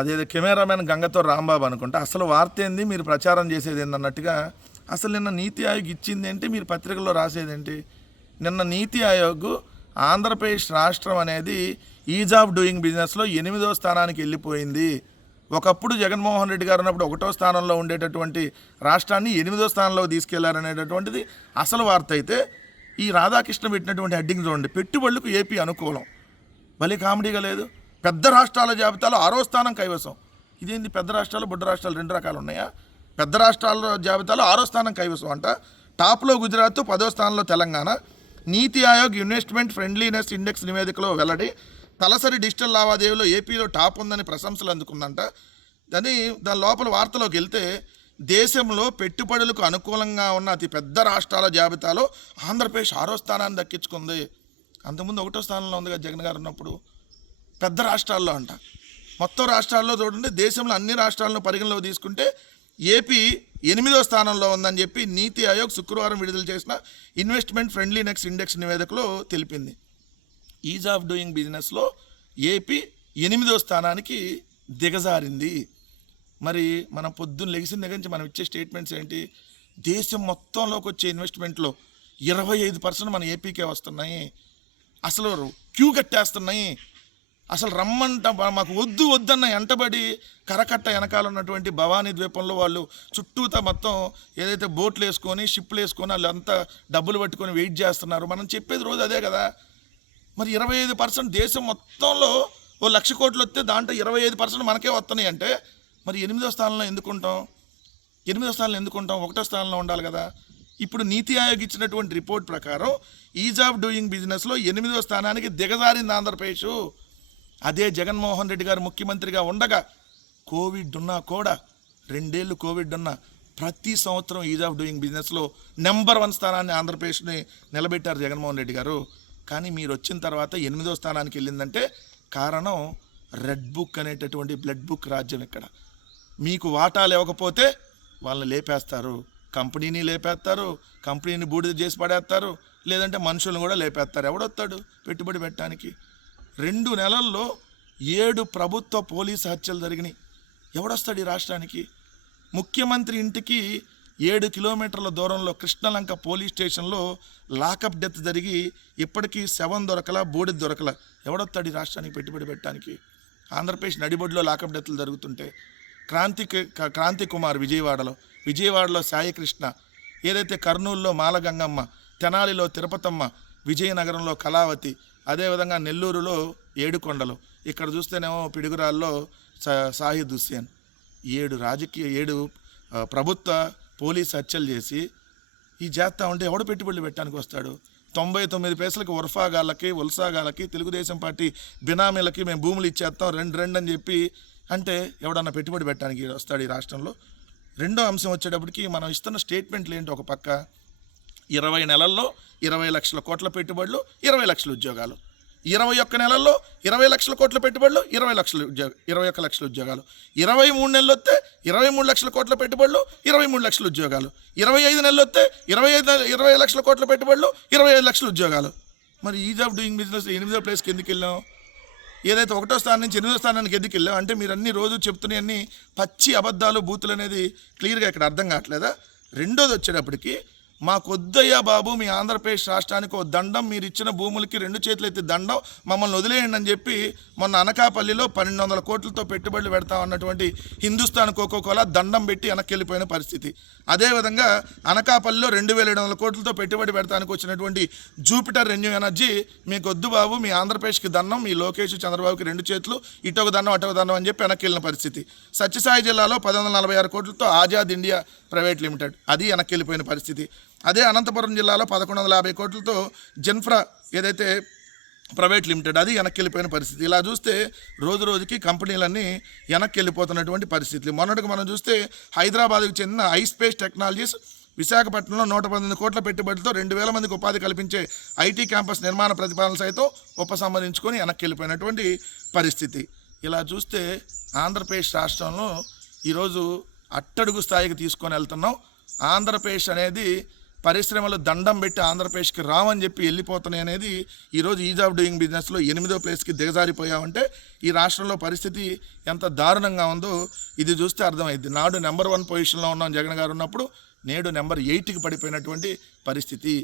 అదేదో కెమెరామెన్ గంగతో రాంబాబు అనుకుంటా. అసలు వార్త ఏంది, మీరు ప్రచారం చేసేది ఏందన్నట్టుగా. అసలు నిన్న నీతి ఆయోగ్ ఇచ్చింది ఏంటి, మీరు పత్రికల్లో రాసేదేంటి? నిన్న నీతి ఆయోగ్ ఆంధ్రప్రదేశ్ రాష్ట్రం అనేది ఈజ్ ఆఫ్ డూయింగ్ బిజినెస్లో 8వ స్థానానికి వెళ్ళిపోయింది. ఒకప్పుడు జగన్మోహన్ రెడ్డి గారు ఉన్నప్పుడు 1వ స్థానంలో ఉండేటటువంటి రాష్ట్రాన్ని 8వ స్థానంలో తీసుకెళ్లారనేటటువంటిది అసలు వార్త అయితే, ఈ రాధాకృష్ణ పెట్టినటువంటి హెడ్డింగ్ చూడండి, పెట్టుబడులకు ఏపీ అనుకూలం. భలే కామెడీగా లేదు. పెద్ద రాష్ట్రాల జాబితాలో 6వ స్థానం కైవసం. ఇదేంటి, పెద్ద రాష్ట్రాలు బుడ్డ రాష్ట్రాలు 2 రకాలు ఉన్నాయా? పెద్ద రాష్ట్రాల జాబితాలో 6వ స్థానం కైవసం అంట. టాప్లో గుజరాత్, 10వ స్థానంలో తెలంగాణ. నీతి ఆయోగ్ ఇన్వెస్ట్మెంట్ ఫ్రెండ్లీనెస్ ఇండెక్స్ నివేదికలో వెల్లడి, తలసరి డిజిటల్ లావాదేవీలో ఏపీలో టాప్ ఉందని ప్రశంసలు అందుకుందంట. దాని లోపల వార్తలోకి వెళ్తే, దేశంలో పెట్టుబడులకు అనుకూలంగా ఉన్న అతి పెద్ద రాష్ట్రాల జాబితాలో ఆంధ్రప్రదేశ్ 6వ స్థానాన్ని దక్కించుకుంది. అంతకుముందు 1వ స్థానంలో ఉంది కదా జగన్ గారు ఉన్నప్పుడు. పెద్ద రాష్ట్రాల్లో అంట. మొత్తం రాష్ట్రాల్లో చూడండి, దేశంలో అన్ని రాష్ట్రాలను పరిగణలోకి తీసుకుంటే ఏపీ 8వ స్థానంలో ఉందని చెప్పి నీతి ఆయోగ్ శుక్రవారం విడుదల చేసిన ఇన్వెస్ట్మెంట్ ఫ్రెండ్లీనెస్ ఇండెక్స్ నివేదికలో తెలిపింది. ఈజ్ ఆఫ్ డూయింగ్ బిజినెస్లో ఏపీ 8వ స్థానానికి దిగజారింది. మరి మనం పొద్దున్న లెగిసిన దగ్గర నుంచి మనం ఇచ్చే స్టేట్మెంట్స్ ఏంటి? దేశం మొత్తంలోకి వచ్చే ఇన్వెస్ట్మెంట్లో 25% మన ఏపీకే వస్తున్నాయి. అసలు క్యూ కట్టేస్తున్నాయి. అసలు రమ్మంట మాకు వద్దు వద్దన్న ఎంటబడి కరకట్ట వెనకాల ఉన్నటువంటి భవానీ ద్వీపంలో వాళ్ళు చుట్టూతా మొత్తం ఏదైతే బోట్లు వేసుకొని షిప్లు వేసుకొని వాళ్ళంతా డబ్బులు పట్టుకొని వెయిట్ చేస్తున్నారు. మనం చెప్పేది రోజు అదే కదా. మరి 25% దేశం మొత్తంలో 1,00,000 కోట్లు వస్తే దాంట్లో 25% మనకే వస్తున్నాయి అంటే మరి 8వ స్థానంలో ఎందుకుంటాం? 8వ స్థానంలో ఎందుకుంటాం? 1వ స్థానంలో ఉండాలి కదా. ఇప్పుడు నీతి ఆయోగ్ ఇచ్చినటువంటి రిపోర్ట్ ప్రకారం ఈజ్ ఆఫ్ డూయింగ్ బిజినెస్లో 8వ స్థానానికి దిగజారింది ఆంధ్రప్రదేశ్. అదే జగన్మోహన్ రెడ్డి గారు ముఖ్యమంత్రిగా ఉండగా కోవిడ్ ఉన్నా కూడా, 2 ఏళ్ళు కోవిడ్ ఉన్నా, ప్రతి సంవత్సరం ఈజ్ ఆఫ్ డూయింగ్ బిజినెస్లో నెంబర్ 1 స్థానాన్ని ఆంధ్రప్రదేశ్ని నిలబెట్టారు జగన్మోహన్ రెడ్డి గారు. కానీ మీరు వచ్చిన తర్వాత 8వ స్థానానికి వెళ్ళిందంటే కారణం రెడ్ బుక్ అనేటటువంటి బ్లడ్ బుక్ రాజ్యం. ఇక్కడ మీకు వాటాలు ఇవ్వకపోతే వాళ్ళని లేపేస్తారు, కంపెనీని లేపేస్తారు, కంపెనీని బూడిద చేసి పడేస్తారు, లేదంటే మనుషులను కూడా లేపేస్తారు. ఎవడొస్తాడు పెట్టుబడి పెట్టడానికి? 2 నెలల్లో 7 ప్రభుత్వ పోలీసు హత్యలు జరిగినాయి. ఎవడొస్తాడు ఈ రాష్ట్రానికి? ముఖ్యమంత్రి ఇంటికి 7 కిలోమీటర్ల దూరంలో కృష్ణలంక పోలీస్ స్టేషన్లో లాకప్ డెత్ జరిగి ఇప్పటికీ శవం దొరకలా, బూడిద దొరకలా. ఎవడొస్తాడు ఈ రాష్ట్రానికి పెట్టుబడి పెట్టడానికి? ఆంధ్రప్రదేశ్ నడిబొడ్లో లాకప్ డెత్లు జరుగుతుంటే, క్రాంతి కుమార్ విజయవాడలో సాయికృష్ణ, ఏదైతే కర్నూలులో మాలగంగమ్మ, తెనాలిలో తిరుపతమ్మ, విజయనగరంలో కళావతి, అదేవిధంగా నెల్లూరులో ఏడుకొండలు, ఇక్కడ చూస్తేనేమో పిడుగురాల్లో సాహిద్ హుస్సేన్. 7 ప్రభుత్వ పోలీస్ హత్యలు చేసి ఈ చేస్తా ఉంటే ఎవడు పెట్టుబడులు పెట్టడానికి వస్తాడు? 99 పైసలకి ఉల్సాగాళ్ళకి తెలుగుదేశం పార్టీ బినామీలకి మేము భూములు ఇచ్చేస్తాం రెండు అని చెప్పి అంటే ఎవడన్నా పెట్టుబడి పెట్టడానికి వస్తాడు ఈ రాష్ట్రంలో? రెండో అంశం వచ్చేటప్పటికి మనం ఇస్తున్న స్టేట్మెంట్లు ఏంటి? ఒక పక్క 20 నెలల్లో 20 లక్షల కోట్ల పెట్టుబడులు, 20 లక్షల ఉద్యోగాలు. 21 నెలల్లో 20 లక్షల కోట్ల పెట్టుబడులు, 21 లక్షల ఉద్యోగాలు. 23 నెలలు వస్తే 23 లక్షల కోట్ల పెట్టుబడులు, 23 లక్షల ఉద్యోగాలు. 25 నెలలు వస్తే 20 లక్షల కోట్ల పెట్టుబడులు, 25 లక్షల ఉద్యోగాలు. మరి ఈజ్ ఆఫ్ డూయింగ్ బిజినెస్ 8వ ప్లేస్కి ఎందుకు వెళ్ళాం? ఏదైతే 1వ స్థానం నుంచి 8వ స్థానానికి ఎందుకు వెళ్ళాం అంటే మీరు అన్ని రోజు చెప్తున్న అన్ని పచ్చి అబద్ధాలు, బూతులు అనేది క్లియర్గా ఇక్కడ అర్థం కావట్లేదా? రెండోది వచ్చేటప్పటికి, మాకొద్దయ్యా బాబు మీ ఆంధ్రప్రదేశ్ రాష్ట్రానికి ఓ దండం, మీరు ఇచ్చిన భూములకి 2 చేతులు ఎత్తి దండం, మమ్మల్ని వదిలేయండి అని చెప్పి మొన్న అనకాపల్లిలో 1200 కోట్లతో పెట్టుబడులు పెడతాం అన్నటువంటి హిందుస్థాన్ కోకోకోలా దండం పెట్టి వెనక్కి వెళ్ళిపోయిన పరిస్థితి. అదేవిధంగా అనకాపల్లిలో 2700 కోట్లతో పెట్టుబడి పెడతానికి వచ్చినటువంటి జూపిటర్ రెన్యూ ఎనర్జీ, మీకు వద్దు బాబు మీ ఆంధ్రప్రదేశ్కి దండం, మీ లోకేష్ చంద్రబాబుకి 2 చేతులు, ఇటొక దండం అటొక దండం అని చెప్పి వెనక్కి వెళ్ళిన పరిస్థితి. సత్యసాయి జిల్లాలో 1146 కోట్లతో ఆజాద్ ఇండియా ప్రైవేట్ లిమిటెడ్, అది వెనక్కి వెళ్ళిపోయిన పరిస్థితి. అదే అనంతపురం జిల్లాలో 1150 కోట్లతో జెన్ఫ్రా ఏదైతే ప్రైవేట్ లిమిటెడ్, అది వెనక్కి వెళ్ళిపోయిన పరిస్థితి. ఇలా చూస్తే రోజు రోజుకి కంపెనీలన్నీ వెనక్కి వెళ్ళిపోతున్నటువంటి పరిస్థితులు. మొన్నటికి మనం చూస్తే హైదరాబాద్కు చెందిన ఐస్పేస్ టెక్నాలజీస్ విశాఖపట్నంలో 118 కోట్ల పెట్టుబడితో 2000 మందికి ఉపాధి కల్పించే ఐటీ క్యాంపస్ నిర్మాణ ప్రతిపాదన సైతం ఉపసంహరించుకొని వెనక్కి వెళ్ళిపోయినటువంటి పరిస్థితి. ఇలా చూస్తే ఆంధ్రప్రదేశ్ రాష్ట్రంలో ఈరోజు అట్టడుగు స్థాయికి తీసుకొని వెళ్తున్నాం. ఆంధ్రప్రదేశ్ అనేది పరిశ్రమలు దండం పెట్టి ఆంధ్రప్రదేశ్కి రావని చెప్పి వెళ్ళిపోతున్నాయి అనేది ఈరోజు ఈజ్ ఆఫ్ డూయింగ్ బిజినెస్లో 8వ ప్లేస్కి దిగజారిపోయామంటే ఈ రాష్ట్రంలో పరిస్థితి ఎంత దారుణంగా ఉందో ఇది చూస్తే అర్థమైంది. నాడు నెంబర్ 1 పొజిషన్లో ఉన్నాం జగన్ గారు ఉన్నప్పుడు, నేడు నెంబర్ 8కి పడిపోయినటువంటి పరిస్థితి.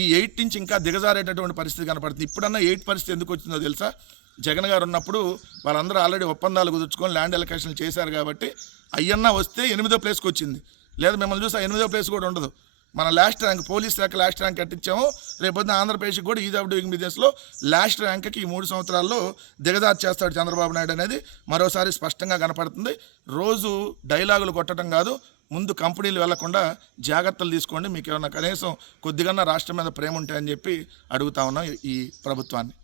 ఈ 8 నుంచి ఇంకా దిగజారేటటువంటి పరిస్థితి కనపడుతుంది. ఇప్పుడన్నా 8 పరిస్థితి ఎందుకు వచ్చిందో తెలుసా? జగన్ గారు ఉన్నప్పుడు వాళ్ళందరూ ఆల్రెడీ ఒప్పందాలు కుదుర్చుకొని ల్యాండ్ ఎలకేషన్లు చేశారు కాబట్టి అయ్యన్నా వస్తే 8వ ప్లేస్కి వచ్చింది. లేదా మిమ్మల్ని చూసి 8వ ప్లేస్ కూడా ఉండదు. మన లాస్ట్ ర్యాంక్, పోలీస్ శాఖ లాస్ట్ ర్యాంక్ కట్టించాము. రేపొద్దున ఆంధ్రప్రదేశ్కి కూడా ఈజ్ ఆఫ్ డూయింగ్ బిజినెస్లో లాస్ట్ ర్యాంక్కి ఈ 3 సంవత్సరాల్లో దిగజారు చేస్తాడు చంద్రబాబు నాయుడు అనేది మరోసారి స్పష్టంగా కనపడుతుంది. రోజు డైలాగులు కొట్టడం కాదు, ముందు కంపెనీలు వెళ్లకుండా జాగ్రత్తలు తీసుకోండి. మీకు ఏమన్నా కనీసం కొద్దిగా రాష్ట్రం మీద ప్రేమ ఉంటాయని చెప్పి అడుగుతా ఉన్నాం ఈ ప్రభుత్వాన్ని.